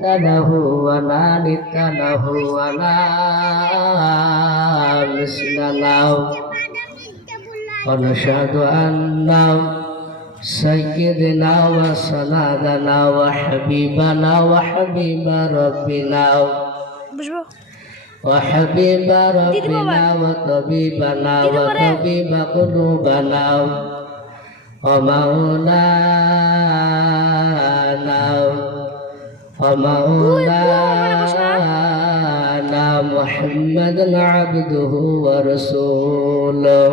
له ولا ند له ولا مثل له ونشهد أن سيدنا وسندنا وحبيبنا وحبيب ربنا وحبيب ربنا وطبيبنا وطبيب قلوبنا ومولانا محمد عبده ورسوله.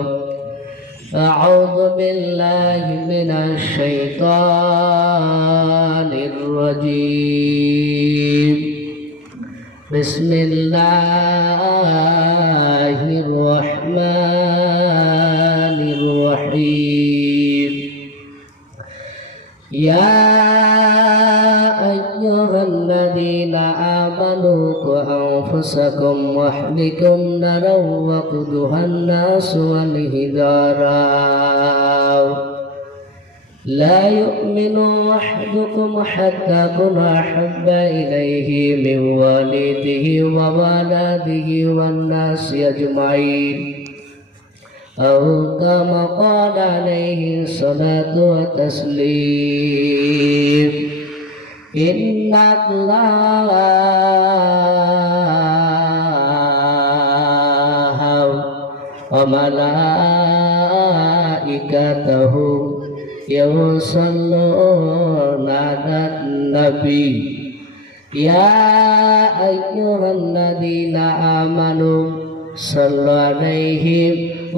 أعوذ بالله من الشيطان الرجيم. بسم الله الرحمن الرحيم. يا أيها الذين آمنوا قوا أنفسكم وأهلكم نارا وقودها الناس والحجارة لا يؤمن أحدكم حتى أكون أحب إليه من والده وولده والناس أجمعين أو كما قال عليه الصلاة والتسليم. إن الله وملائكته يصلون على النبي يا أيها الذين آمنوا صلوا عليه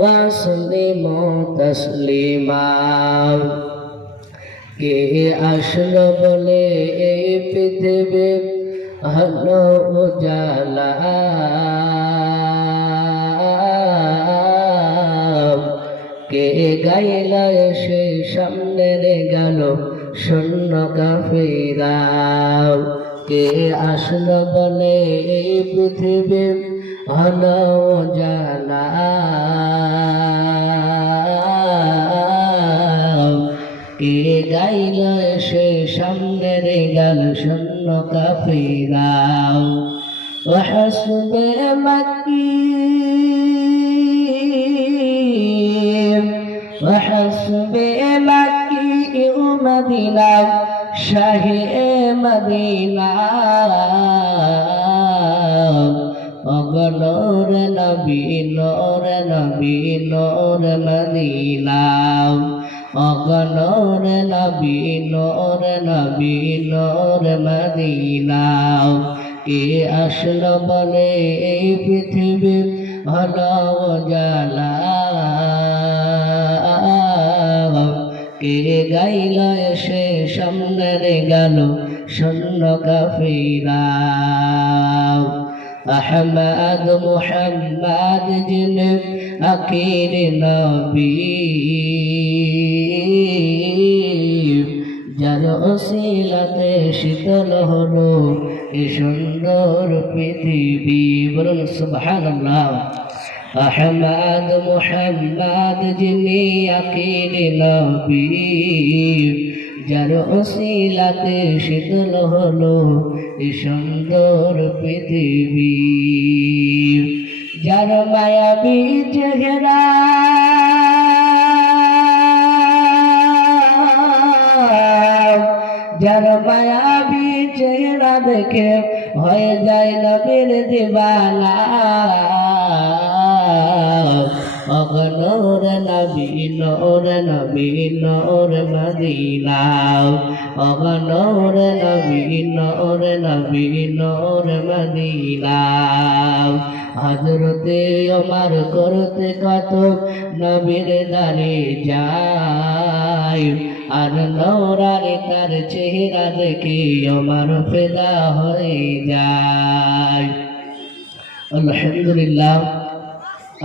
وسلموا تسليما. কে আসলো বলে এই পৃথিবী হলো উজালা, কে গাইল এসে সামনে গেল শূন্য কাফিরা। কে আসলো বলে এই পৃথিবী হলো উজালা, কে গাইল এসে সামনে গেল শূন্য কাফিরা। وحسبه مكي وحسبه مكي مدينة شاهي مدينة نور نبي نور نبي نور مدينة نور نبي نور نبي نور مدينة কে আসলো বলে এই পৃথিবী হলো উজালা, কে গাইল এসে সামনে গেল শূন্য কাফিরা। আহমদ মুহাম্মদ যিনি আখির নবী, যার ওসিলাতে শীতল হলো এই সুন্দর পৃথিবী। বলুন সুবহানাল্লাহ। আহমদ মুহাম্মদ যিনি আখির নবী, যার ওসিলাতে শীতল হলো এই সুন্দর পৃথিবী। যার মায়াবী চেহারা যার মায়াবী চেহারা দেখে হয়ে যায় নবীর দিবানা। নূর নবী নূর নবী নূর মদিনা, নূর নবী নূর নবী নূর মদিনা। হযরতে ওমর করতে কত নবীর দারে যায়, আর নূরানি তার চেহারা দেখে ওমর ফিদা হয়ে যায়। আলহামদুলিল্লাহ।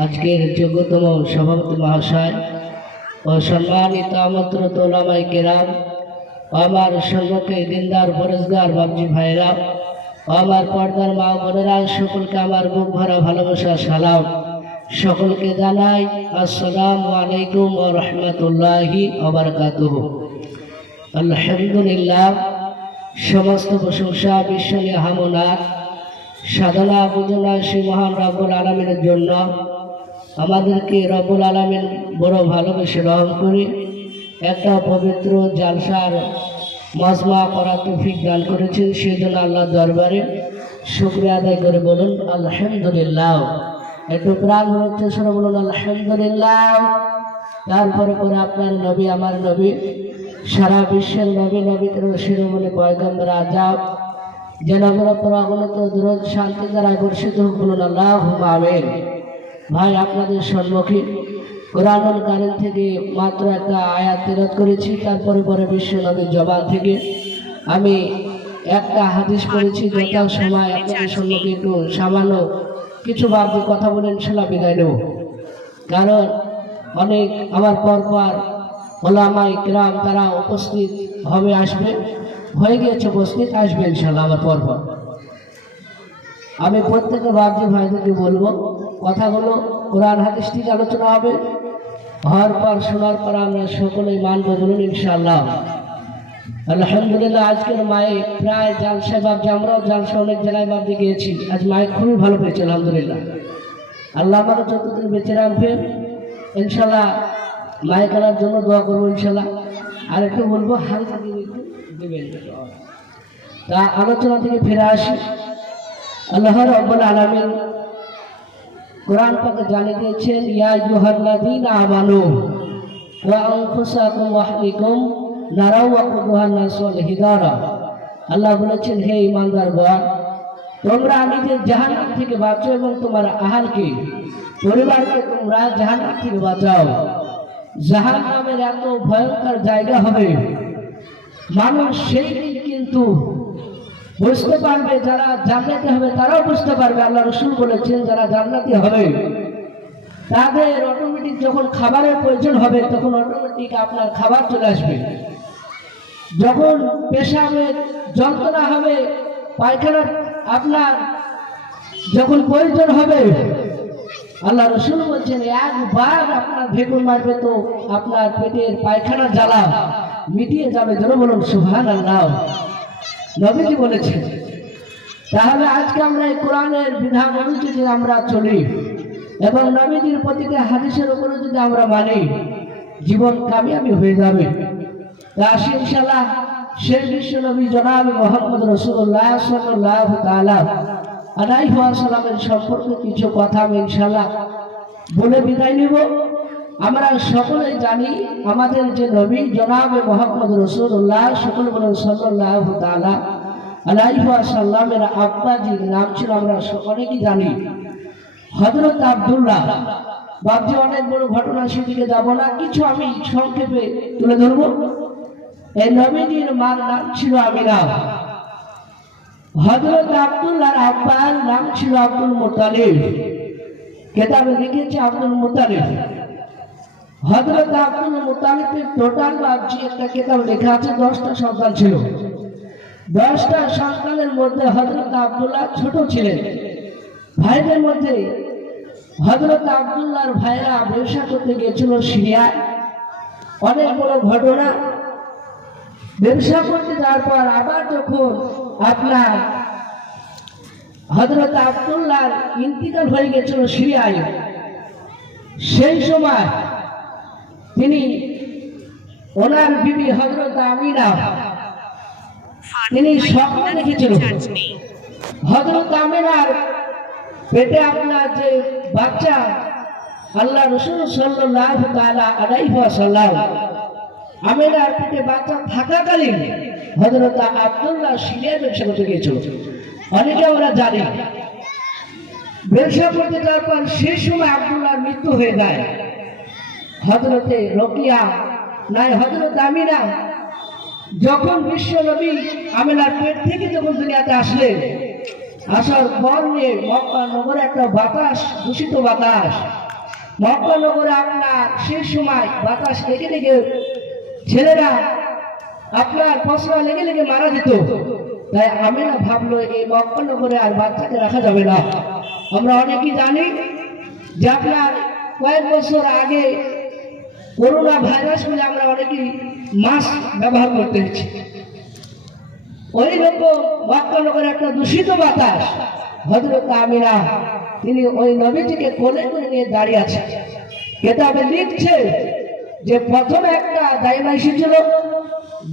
আজকের যোগ্যতম সভাপতি মহাশয় ও সম্মানিত আমন্ত্রিত ওলামায়ে কেরাম, আমার সম্মুখে দিনদার ফরজগার বাবজি ভাইরা, আমার পর্দার মা বোনেরা, সকলকে আমার বুক ভরা ভালোবাসা সালাম। সকলকে জানাই আসসালামু আলাইকুম ওয়া রাহমাতুল্লাহি ওয়া বারাকাতুহু। আলহামদুলিল্লাহ, সমস্ত প্রশংসা বিশ্ব হামনাথ সাধনা পূজনা শ্রী মহান রব্বুল আলমিনের জন্য। আমাদেরকে রব্বুল আলমিন বড় ভালোবেসে রহম করে একটা পবিত্র জালসার মজমা করার তৌফিক দান করেছেন, সেই জন্য আল্লাহর দরবারে শুকরিয়া আদায় করে বলুন আলহামদুলিল্লাহ। একটু প্রাণ হচ্ছে সরে বলুন আলহামদুলিল্লাহ। তারপরে পরে আপনার নবী, আমার নবী, সারা বিশ্বের নবী, নবীদের শিরোমণি পয়গম্বর আজাব যে নবীর ওপর অগণিত দুরূদ শান্তি দ্বারা বর্ষিত হোক, বলুন আল্লাহুম্মা আমিন। ভাই, আপনাদের সম্মুখে কোরআনুল কারীম থেকে মাত্র একটা আয়াত তিলাওয়াত করেছি, তারপরে পরে বিশ্ব নবীর জবান থেকে আমি একটা হাদিস পড়েছি। যথা সময় আপনাদের সম্মুখে একটু সামান্য কিছু ভাবতে কথা বলে ইনশাআল্লাহ বিদায় নেব। কারণ অনেক আমার পরপর ওলামা ইকরাম তারা উপস্থিত হবে, আসবে, হয়ে গিয়েছে, উপস্থিত আসবে ইনশাআল্লাহ আমার পরপর। আমি প্রত্যেকের বাবজি ভাইদেরকে বলবো, কথাগুলো কোরআন হাদিস থেকে আলোচনা হবে, হওয়ার পর শোনার পর আমরা সকলেই মানব, বলুন ইনশাআল্লাহ। আলহামদুলিল্লাহ। আজকের মায়ে প্রায় জালসায় বাবজি, আমরাও জালসা অনেক জায়গায় বাবজি গিয়েছি, আজ মায়ে খুবই ভালো পেয়েছে আলহামদুলিল্লাহ। আল্লাহ আমারও যতদিন বেঁচে রাখবেন ইনশাআল্লাহ। মায়ে কালার জন্য দোয়া করবো ইনশাআল্লাহ। আর একটু বলবো হালকা দিন একটু দেবেন। তা আলোচনা থেকে ফিরে আসি। আল্লাহ রাব্বুল আলামিন কোরআন পাকে জানিয়ে দিয়েছেন, ইয়া আইয়ুহাল্লাযীনা আমানু ওয়া আনফুসাকুম ওয়া আহলিকুম নারা ওয়াকুদুহান নাস ওয়াল হিজারা। আল্লাহ বলেছেন, হে ঈমানদারগণ, তোমরা নিজের জাহান্নাম থেকে বাঁচো এবং তোমার আহালকে, পরিবারকে তোমরা জাহান্নাম থেকে বাঁচাও। জাহান্নামের এত ভয়ঙ্কর জায়গা হবে, মানুষ সেই দিন কিন্তু বুঝতে পারবে, যারা জান্নাতি হবে তারাও বুঝতে পারবে। আল্লাহ রাসূল বলেছেন, যারা জান্নাতি হবে তাদের অটোমেটিক যখন খাবারের প্রয়োজন হবে তখন অটোমেটিক আপনার খাবার চলে আসবে। যখন পেশাবের যন্ত্রণা হবে, পায়খানার আপনার যখন প্রয়োজন হবে, আল্লাহ রাসূল বলছেন একবার আপনার ভেকুর মারবে তো আপনার পেটের পায়খানার জ্বালা মিটিয়ে যাবে। যেন বলুন সুবহানাল্লাহ। নবীজি বলেছেন। তাহলে আজকে আমরা এই কোরআনের বিধান অনুযায়ী যদি আমরা চলি এবং নবীজির প্রতিটা হাদিসের উপরে যদি আমরা মানি, জীবন কামিয়াবি হয়ে যাবে। তা আসি ইনশাআল্লাহ সেই বিশ্ব নবী জনাব মুহাম্মদ রাসূলুল্লাহ সাল্লাল্লাহু তাআলা আলাইহি ওয়াসাল্লামের সম্পর্কে কিছু কথা আমি ইনশাআল্লাহ বলে বিদায় নিব। আমরা সকলেই জানি আমাদের যে নবী জনাব মুহাম্মদ রাসূলুল্লাহ সকলে বলেন সাল্লাল্লাহু তাআলা আলাইহি ওয়াসাল্লামের আব্বাজির নাম ছিল, আমরা সকলেই জানি, হযরত আব্দুল্লাহ। বাবজি অনেক বড় ঘটনা, সেদিকে যাব না, কিছু আমি সংক্ষেপে তুলে ধরব। এই নবীজির মার নাম ছিল আমিনা। হযরত আব্দুল্লাহর আব্বার নাম ছিল আব্দুল মুত্তালিব। কিতাবে লিখেছে আব্দুল মুত্তালিব। হযরত আব্দুল মুত্তালিবের টোটাল বাবজি একটা কিতাব লেখা আছে 10টা সন্তান ছিল। 10টা সন্তানের মধ্যে হযরত আব্দুল্লাহ ছোট ছিলেন। ভাইদের মধ্যে হযরত আব্দুল্লাহর ভাইরা ব্যবসা করতে গিয়েছিল সিরিয়ায়। অনেক বড় ঘটনা। ব্যবসা করতে যাওয়ার পর আবার যখন আপনার হযরত আব্দুল্লাহর ইন্তিকাল হয়ে গেছিল সিরিয়ায়, সেই সময় তিনি ওনার বিবি হযরত আমিনা তিনি স্বপ্ন দেখেছিলেন। হযরত আমিনার পেটে আপনার যে বাচ্চা, আল্লাহ রাসূল সাল্লাল্লাহু তাআলা আলাইহি ওয়াসাল্লাম আমিনার পেটে বাচ্চা থাকাকালীন হযরত আব্দুল্লাহ সিরিয়ায় ব্যবসা করতে গিয়েছিল। অনেকে আমরা জানি। ব্যবসা করতে যাওয়ার পর সেই সময় আব্দুল্লাহর মৃত্যু হয়ে যায়। হযরতে রোকিয়া নাই হযরত আমিনা যখন বিশ্ব নবী আমিনার পেট থেকে যখন দুনিয়াতে আসলেন, আসার পর নিয়ে মক্কা নগরে একটা বাতাস, দূষিত বাতাস, মক্কা নগরে আপনার সেই সময় বাতাস লেগে লেগে ছেলেরা আপনার পশরা লেগে লেগে মারা যেত। তাই আমিনা ভাবলো এই মক্কা নগরে আর বাচ্চাকে রাখা যাবে না। আমরা অনেকেই জানি যে আপনার কয়েক বছর আগে করোনা ভাইরাস বলে আমরা অনেকেই মাস্ক ব্যবহার করতে হচ্ছে। ওই রকম মক্কা নগরে একটা দূষিত বাতাস, হযরত আমিনা তিনি ওই নবীজিকে কোলে করে নিয়ে দাঁড়িয়ে আছে। কিতাবে লিখছে যে প্রথমে একটা দাইমা এসেছিল,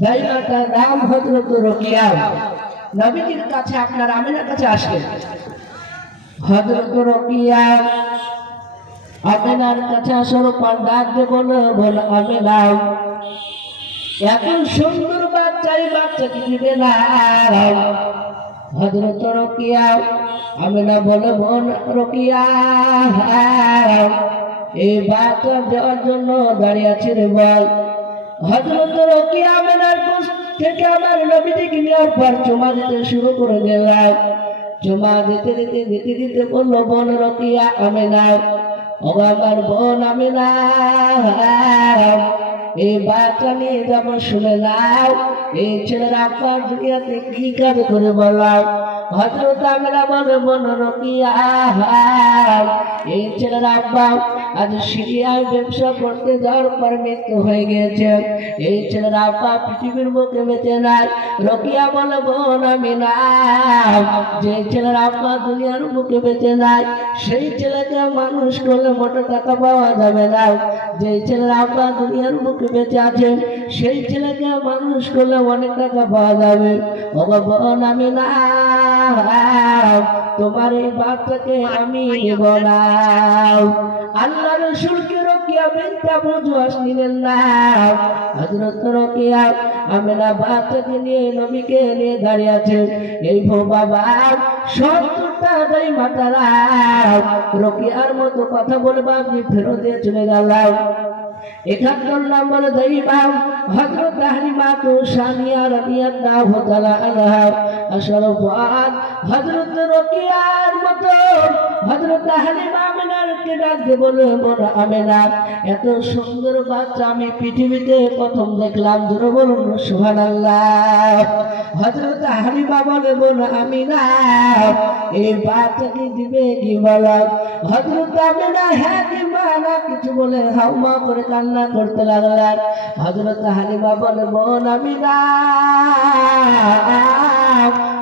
দাইমাটার নাম হযরত রোকিয়া। নবীজির কাছে আপনার আমিনার কাছে আসলেন, হযরত রোকিয়া আমিনার কাছে আসার পর ডাক দিয়ে বলল, আমিনা এখন সুন্দর বাচ্চাই বাচ্চাকে দিবে না। হযরত রোকিয়া আমিনা বলে, বোন রোকিয়া এই বাচ্চা দেওয়ার জন্য দাঁড়িয়ে আছে রে বল। হযরত রোকিয়া আমিনার কাছ থেকে আমার নবীজিকে নেওয়ার পর চুমা দিতে শুরু করে দিলাম। চুমা দিতে দিতে দিতে দিতে বললো, বোন রোকিয়া আমিনা, ও আমার বোন আমিনা এই বাচ্চা নিয়ে যাবো, শুনে নাও এই ছেলের আব্বার দুনিয়াতে কি কাজ করে বললাম। হযরত আমিনা বলে, বোন রোকিয়া এই ছেলের আব্বা আজ সিরিয়ায় ব্যবসা করতে যাওয়ার পর মৃত্যু হয়ে গিয়েছে। এই ছেলের আব্বা পৃথিবীর বুকে বেঁচে নাই। রোকিয়া বলে, বোন আমিনা যে ছেলের আব্বা দুনিয়ার বুকে বেঁচে নাই সেই ছেলেকে মানুষ করলে মোটা টাকা পাওয়া যাবে না। যে ছেলের আব্বা দুনিয়ার বুকে বেঁচে আছে সেই ছেলেকে মানুষ করলে অনেক টাকা পাওয়া যাবে। ও বোন আমিনা তোমার এই বাচ্চাকে আমি নেব না। আল্লাহ রাসূলকে রোকিয়া বিনতে আবু জুহাস নিলেন না। হযরত রোকিয়া আমিনা বাচ্চাকে নিয়ে নবীকে নিয়ে দাঁড়িয়ে আছে। এই ভো বাবা 70টা দাই মাতারা রোকিয়ার মতো কথা বলবা আপনি ফেরত দিয়ে চলে গেলাম। 71 নম্বর দাইবা হযরত হালিমা সানিয়া রাদিয়াল্লাহু তাআলা আনহা আসার পর হযরত রোকিয়ার মতো হযরত হালিমা আমিনাকে ডাক দিয়ে বলে, বোন আমিনা এত সুন্দর বাচ্চা আমি পৃথিবীতে প্রথম দেখলাম, জোরে বলুন সুবহানাল্লাহ। হযরত হালিমা বলে, বোন আমিনা এই বাচ্চাকে দিবে কি বলো। হযরত আমিনা হ্যাঁ দিবা না কিছু বলে হাউমা করে কান্না করতে লাগলেন। হযরত হালিমা বলে, বোন আমিনা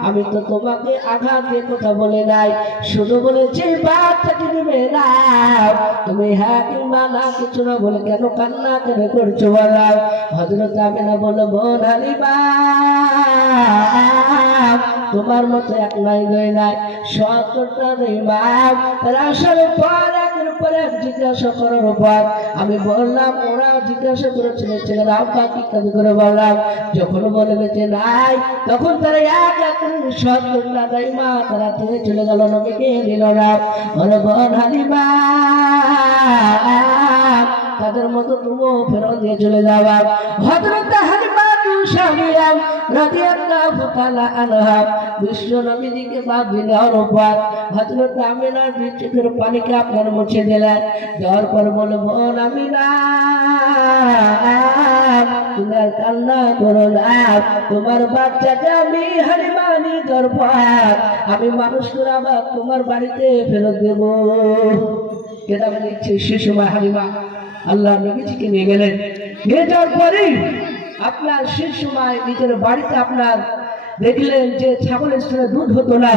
আমি তো তোমাকে আঘাত দিয়ে কথা বলে নাই, শুধু বলেছি বাচ্চাকে দিবে না। তুমি হ্যাঁ কিংবা না কিছু না বলে কেন কান্না করে করছো বলো। হযরত আমিনা বলে, বোন হালিমা তোমার মতো এক নাই দুই নাই 70টা ইমাম আসার পর একের পর এক জিজ্ঞাসা করার পর আমি বললাম, ওরা জিজ্ঞাসা করেছিল ছেলেরা আব্বা কি কাজ করে বললাম। যখন বলে বেঁচে নাই তখন তারা এক এক 70টা ইমাম তারা থেকে চলে গেল, নবীকে নিল না। বলে, বোন হালিমা তাদের মতো তুমিও ফেরত দিয়ে চলে যাবা। হযরত হালিমা সানিয়া রাদিয়াল্লাহু তাআলা আনহা বিশ্ব নবীজিকে বাদ দেওয়ার পর হযরত আমিনার চোখের পানিকে আপনার মুছে দিলেন। দেওয়ার পর বলে, বোন আমিনা তুমি আর কান্না করো না, তোমার বাচ্চাকে আমি হালিমা নিজের পর আমি মানুষ করে আবার তোমার বাড়িতে ফেরত দেব। কেতাবে লিখছে সে সময় হালিমা আল্লাহ নবীজিকে নিয়ে গেলেন। নিয়ে যাওয়ার পরেই আপনার সেই সময় নিজের বাড়িতে আপনার দেখলেন যে ছাগলের স্তনে দুধ হতো না।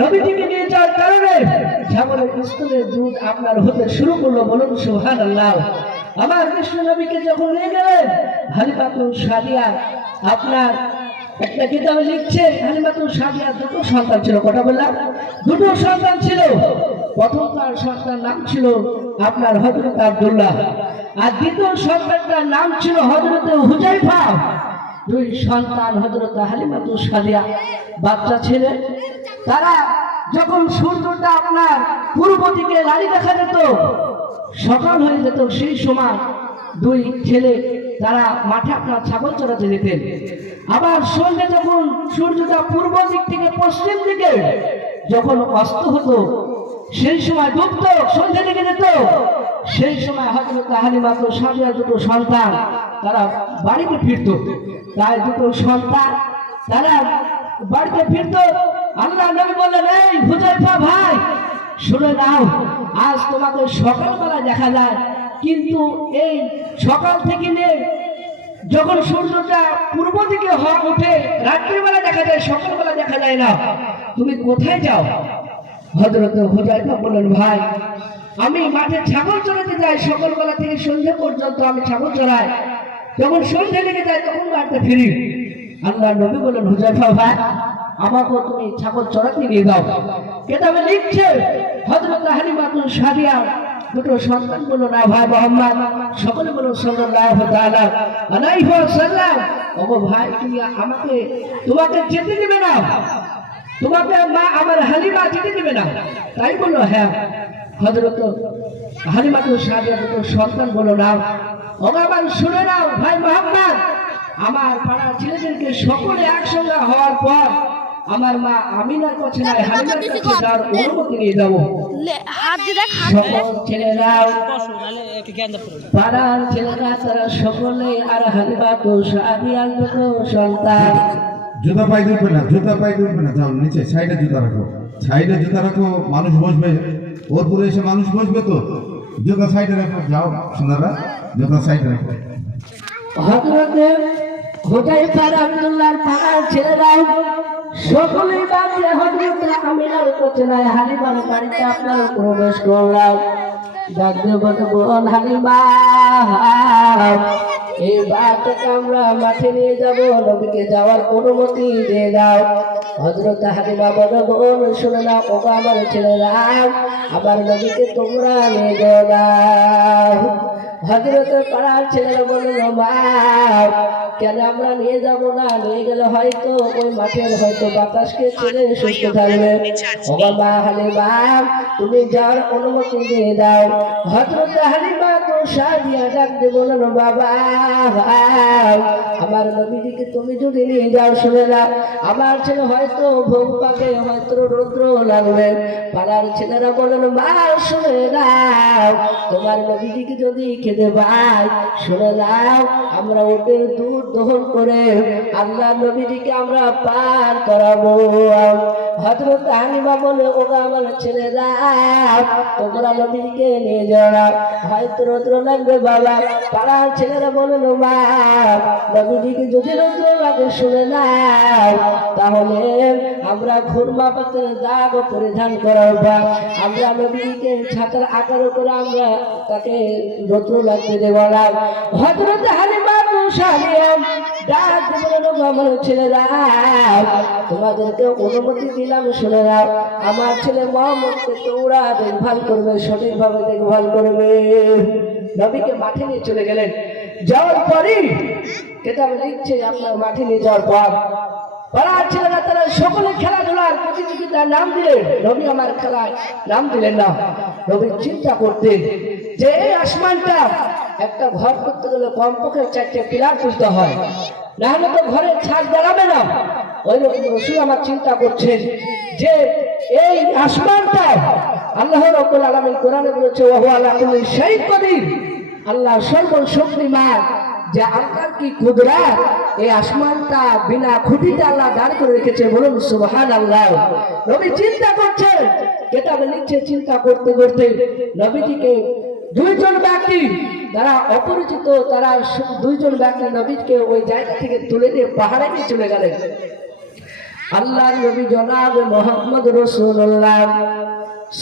নবীজিকে নিয়ে যাওয়ার কারণে ছাগলের স্তনের দুধ আপনার হতে শুরু করলো। বলুন সুবহানাল্লাহ। আমার কৃষ্ণ নবীকে যখন নিয়ে গেলেন হালিমাতুল সাদিয়া আপনার একটা কিতাবে লিখছে হালিমাতুল সাদিয়া দুটো সন্তান ছিল। কটা বললাম? দুটো সন্তান ছিল। প্রথমটার সন্তান নাম ছিল আপনার হযরত আব্দুল্লাহ, আর দ্বিতীয় সন্তানটার নাম ছিল হযরত হুযাইফা। দুই সন্তান হযরত হালিমাতুল সাদিয়া বাচ্চা ছিলেন। তারা যখন সূর্যটা আপনার পূর্ব দিকে লাড়ি দেখা যেত, সকাল হয়ে যেত, সেই সময় দুই ছেলে তারা মাঠে আপনার ছাগল চড়াতে যেতেন। আবার সন্ধ্যে যখন সূর্যটা পূর্ব দিক থেকে পশ্চিম দিকে যখন অস্ত হতো সেই সময় ডুবত, সন্ধ্যে দিকে যেত, সেই সময় হযরত হালিমাতুল সাদিয়া দুটো সন্তান তারা বাড়িতে ফিরত। তাই দুটো সন্তান তারা বাড়িতে ফিরত। আল্লাহ নবী বললেন, এই হুযাইফা ভাই শুনে নাও, আজ তোমাকে সকালবেলা দেখা যায়, কিন্তু এই সকাল থেকে নিয়ে যখন সূর্যটা পূর্ব দিকে উঠে রাত্রিবেলা দেখা যায়, সকালবেলা দেখা যায় না, তুমি কোথায় যাও? হযরত হুযায়ফা বললেন, ভাই আমি মাঠে ছাগল চড়াতে যাই, সকালবেলা থেকে সন্ধ্যা পর্যন্ত আমি ছাগল চড়াই, যখন সন্ধ্যা লেগে যায় তখন বাড়িতে ফিরি। আল্লাহ নবী বললেন, হুযায়ফা ভাই আমাকেও তুমি ছাগল চড়াতে নিয়ে দাও। কেতাবে লিখছে হযরত হালিমাতুল সাদিয়া দুটো সন্তান বলল, না ভাই মুহাম্মদ, সকলে বলল সাল্লাল্লাহু তাআলা আলাইহি ওয়াসাল্লাম, ওগো ভাই তুমি তোমাকে যেতে দিবে না, তোমাকে মা আমার হালিমা যেতে দিবে না। তাই বললো, হ্যাঁ। হযরত হালিমাতুল সাদিয়া দুটো সন্তান বলল, না ওগো আমার শুনে নাও ভাই মুহাম্মদ, আমার পাড়ার ছেলেদেরকে সকলে একসঙ্গে হওয়ার পর আমার মা আমিনার কাছে নয় হালিমার কাছে যাওয়ার অনুমতি নিয়ে যাবো। সকল ছেলেরা পাড়ার ছেলেরা তারা সকলে আর হালিমাতুল সাদিয়ার দুটো সন্তান। জুতা পায়ে উঠবে না, জুতা পায়ে উঠবে না, যাও নিচে সাইডে জুতা রাখো, সাইডে জুতা রাখো, মানুষ বসবে, ওর পরে এসে মানুষ বসবে তো, জুতা সাইডে রাখো, যাও সোনারা জুতা সাইডে রাখো। হযরতে হুযায়ফা রাদিয়াল্লাহু পাড়ার ছেলেরা সকলেই বাড়িতে হযরতে আমিনার কাছে নয় হালিমার বাড়িতে আপনার প্রবেশ করলাম। ডাকতে বলল, হালিমা এই বাচ্চাকে আমরা মাঠে নিয়ে যাব, নবীকে যাওয়ার অনুমতি দিয়ে দাও। হযরত হালিমা বলল, বোন শুনে না, ওগো আমার ছেলেরা, আমার নবীকে তোমরা নিয়ে যাও। হযরতের পাড়ার ছেলেরা বলল, মা কেন আমরা নিয়ে যাব না? নিয়ে গেলে হয়তো ওই মাঠের হয়তো বাতাসকে ছেড়ে সুস্থ থাকবে। ওগো মা হালিমা তুমি যাওয়ার অনুমতি দিয়ে দাও। হযরত হালিমা তো সাদিয়া ডাকতে বলল, বাবা আমার নবীজিকে তুমি যদি নিয়ে যাও, শুনে না আমার ছেলে হয়তো ভোগ পাকে, হয়তো রৌদ্র লাগবে। পাড়ার ছেলেরা বলল, মা শুনে নাও, তোমার নবীজিকে যদি খেতে পাই, শুনে নাও আমরা ওদের দুধ দহন করে আল্লাহ নবীজিকে আমরা পার করাবো। হযরত হালিমা বলে, ওগো আমার ছেলেরা, তোমরা নবীজিকে নিয়ে যাও, হয়তো রৌদ্র লাগবে বাবা। পাড়ার ছেলেরা বলল, মা নবীজিকে যদি রৌদ্র লাগে, শুনে নাও তাহলে আমরা খুরমা পাতের দাগ পরিধান করাবো, আমরা নবীজিকে ছাতার আকার করে আমরা তাকে রৌদ্র লাগতে দেব না। হযরত হালিমা সাদিয়া ডাক বলল, আমার ছেলেরা তোমাদেরকে অনুমতি দিলাম, শুনে নাও আমার ছেলে মুহাম্মদকে তোমরা দেখভাল করবে, সঠিকভাবে দেখভাল করবে। নবীকে মাঠে নিয়ে চলে গেলেন। যাওয়ার পরই কেতাবে লিখছে আপনার মাঠে নিয়ে যাওয়ার পর পাড়ার ছেলেরা তারা সকলে খেলাধুলার প্রতিযোগিতার নাম দিলেন, নবী আমার খেলায় নাম দিলেন না। নবী চিন্তা করতেন যে এই আসমানটা একটা ঘর করতে গেলে কমপক্ষে 4টে পিলার তুলতে হয়, না হলে তো ঘরের ছাদ দাঁড়াবে না। ওই রাসূল আমার চিন্তা করছেন যে এই আসমানটা আল্লাহ রাব্বুল আলামিন কোরআনে বলেছে, ওয়া হুয়া আলা কুল্লি শাইইন কাদির, আল্লাহ সর্বশক্তিমান, যে আল্লাহর কি কুদরত, এই আসমানটা বিনা খুঁটিতে আল্লাহ দাঁড় করে রেখেছে, বলুন সুবহানাল্লাহ। নবী চিন্তা করছেন, কেতাবে লিখছে চিন্তা করতে করতে নবীজিকে দুইজন ব্যক্তি যারা অপরিচিত, তারা দুইজন ব্যক্তি নবীকে ওই জায়গা থেকে তুলে নিয়ে পাহাড়ে নিয়ে চলে গেলেন। আল্লাহর নবী জনাব মুহাম্মদ রাসূলুল্লাহ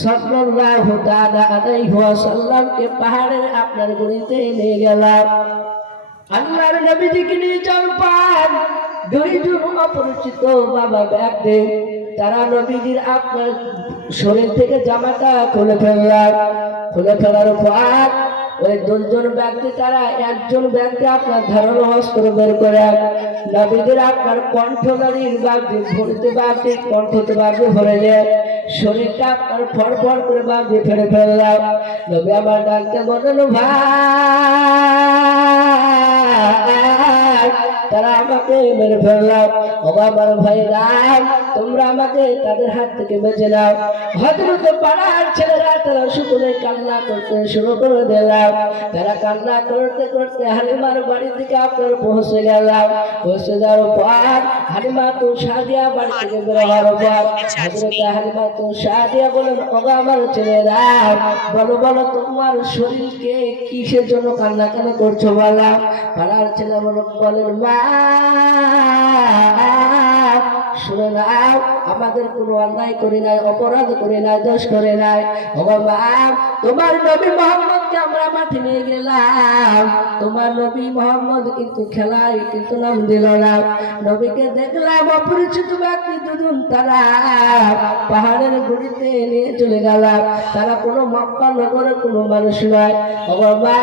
সাল্লাল্লাহু তাআলা আলাইহি ওয়াসাল্লামকে পাহাড়ে আপনার গড়িতে নিয়ে গেলাম। আল্লাহর নবীজিকে নিয়ে চলপান দুইজন অপরিচিত বাবা ব্যক্তি, তারা নবীজির আপনার শরীর থেকে জামাটা খুলে ফেললাম। খুলে ফেলার পর ওই দুজন ব্যক্তি, তারা একজন ব্যক্তি আপনার ধারণ অস্ত্র বের করে নবীদের আপনার কণ্ঠনালীর বাগদি ভরতে বাগদি কণ্ঠতে বাগদি ভরে যায়, শরীরটা আপনার ফড়ফড় করে বাগদি ফেলে ফেললাম। নবী আমার ডাকতে বলল, ভাই তারা আমাকে মেরে ফেললাম। ও আমার ভাইরাম, তোমরা আমাকে তাদের হাত থেকে বেঁচে নাও। হযরত পাড়ার ছেলেরা তারা সকলে কান্না করতে শুরু করে দিলাম। তারা কান্না করতে করতে হালিমার বাড়ির দিকে আপনার পৌঁছে গেলাম। পৌঁছে যাওয়ার পর হালিমা তো সাদিয়া বাড়ি থেকে বের হওয়ার পর হযরত হালিমা তো সাদিয়া বলেন, ওগো আমার ছেলেরা, বলো বলো তোমার শরীরকে কিসের জন্য কান্না কেন করছো বলো। পাড়ার ছেলে বলেন, মা শুনে নাও, আমাদের কোনো অন্যায় করি নাই, অপরাধ করি নাই, দোষ করে নাই। ও মা, তোমার নবী মোহাম্মদকে আমরা মাঠে নিয়ে গেলাম, তোমার নবী মোহাম্মদ কিন্তু খেলায় কিন্তু নাম দিল না। নবীকে দেখলাম অপরিচিত ব্যক্তি দুজন, তারা পাহাড়ের গুড়িতে নিয়ে চলে গেলাম। তারা কোনো মক্কা নগরে কোনো মানুষ নয়। ও মা,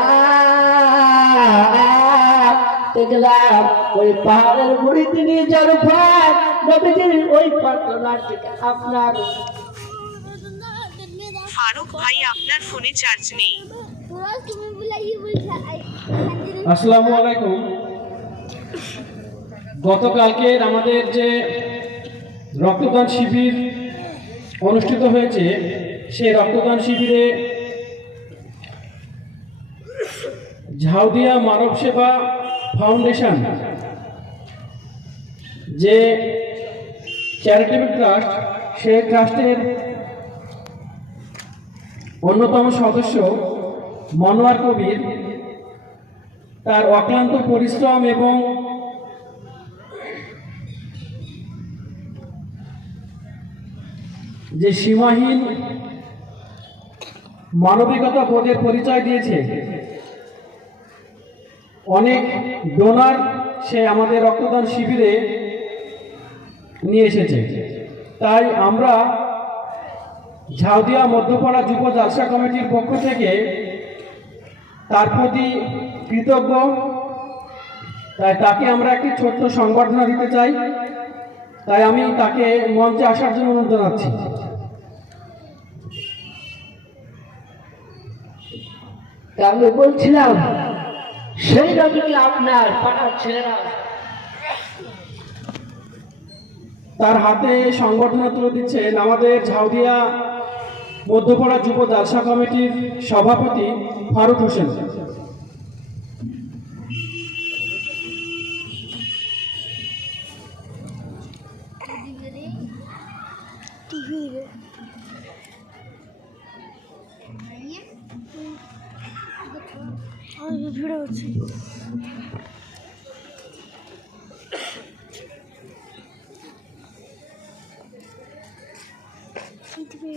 দেখলাম ওই পাহাড়ের গুড়িতে নিয়ে যাওয়ার পর নবীজির ওই প্রার্থনার থেকে আপনার ফারুক ভাই, আপনার ফোনে চার্জ নেই। আসসালামু আলাইকুম। গতকালকে আমাদের যে রক্তদান শিবির অনুষ্ঠিত হয়েছে, সেই রক্তদান শিবিরে ঝাউদিয়া মানব সেবা ফাউন্ডেশন যে চ্যারিটেবল ট্রাস্ট, সেই ট্রাস্টের অন্যতম সদস্য মনোয়ার কবির তার অক্লান্ত পরিশ্রম এবং যে সীমাহীন মানবিকতা বোধের পরিচয় দিয়েছে। অনেক ডোনার সে আমাদের রক্তদান শিবিরে নিয়ে এসেছে। তাই আমরা ঝাউদিয়া মধ্যপাড়া যুব জালসা কমিটির পক্ষ থেকে তার প্রতি কৃতজ্ঞ। তাই তাকে আমরা একটি ছোট্ট সংবর্ধনা দিতে চাই। তাই আমি তাকে মঞ্চে আসার জন্য অনুরোধ জানাচ্ছি। আমি বলছিলাম, সেই নবীকে আপনার পাড়ার ছেলেরা তার হাতে সংবর্ধনা তুলে দিচ্ছেন আমাদের ঝাউদিয়া মধ্যপাড়া যুব জালসা কমিটির সভাপতি ফারুক হোসেন। ভিড় হচ্ছে। কি